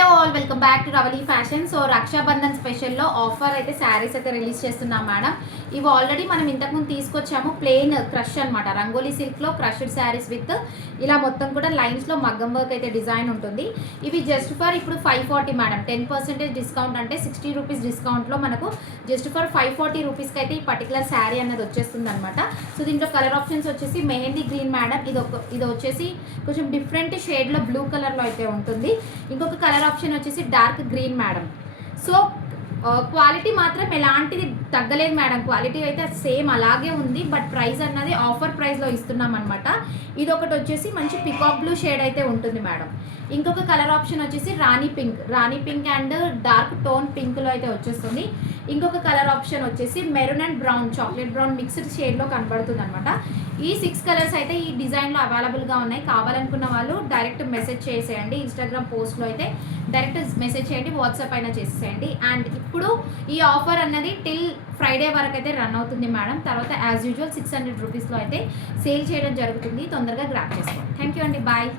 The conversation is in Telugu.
Hello all, welcome back to Ravali fashion. So Rakshabandhan స్పెషల్లో ఆఫర్ అయితే శారీస్ అయితే రిలీజ్ చేస్తున్నాం మేడం. ఇవి ఆల్రెడీ మనం ఇంతకుముందు తీసుకొచ్చాము. ప్లెయిన్ క్రష్ అనమాట, రంగోలీ సిల్క్లో క్రష్డ్ శారీస్ విత్ ఇలా మొత్తం కూడా లైన్స్లో మగ్గం వర్క్ అయితే డిజైన్ ఉంటుంది. ఇవి జస్ట్ ఫర్ ఇప్పుడు 540 మేడం. 10% డిస్కౌంట్ అంటే 60 రూపీస్ డిస్కౌంట్లో మనకు జస్ట్ ఫర్ 540 రూపీస్కి అయితే ఈ పర్టికులర్ శారీ అనేది వచ్చేస్తుంది అనమాట. సో దీంట్లో కలర్ ఆప్షన్స్ వచ్చేసి మెహందీ గ్రీన్ మేడం, ఇది వచ్చేసి కొంచెం డిఫరెంట్ షేడ్లో బ్లూ కలర్లో అయితే ఉంటుంది. ఇంకొక కలర్ ఆప్షన్ వచ్చేసి dark green madam. So quality మాత్రం ఎలాంటిది తగ్గలేదు మేడం, క్వాలిటీ అయితే సేమ్ అలాగే ఉంది. బట్ ప్రైస్ అన్నది ఆఫర్ ప్రైస్లో ఇస్తున్నాం అనమాట. ఇది ఒకటి వచ్చేసి మంచి పికాక్ బ్లూ షేడ్ అయితే ఉంటుంది మేడం. ఇంకొక కలర్ ఆప్షన్ వచ్చేసి రాణి పింక్ అండ్ డార్క్ టోన్ పింక్లో అయితే వచ్చేస్తుంది. ఇంకొక కలర్ ఆప్షన్ వచ్చేసి maroon and brown, chocolate brown mixed షేడ్లో కనబడుతుంది అనమాట. ఈ 6 కలర్స్ అయితే ఈ డిజైన్లో అవైలబుల్గా ఉన్నాయి. కావాలనుకున్న వాళ్ళు డైరెక్ట్ మెసేజ్ చేసేయండి. ఇన్స్టాగ్రామ్ పోస్ట్లో అయితే డైరెక్ట్ మెసేజ్ చేయండి, వాట్సాప్ అయినా చేసేయండి. అండ్ ఇప్పుడు ఈ ఆఫర్ అన్నది టిల్ ఫ్రైడే వరకు అయితే రన్ అవుతుంది మేడం. తర్వాత యాజ్ యూజువల్ 600 రూపీస్లో అయితే సేల్ చేయడం జరుగుతుంది. తొందరగా గ్రాప్ చేసుకోండి. థ్యాంక్ యూ అండి, బాయ్.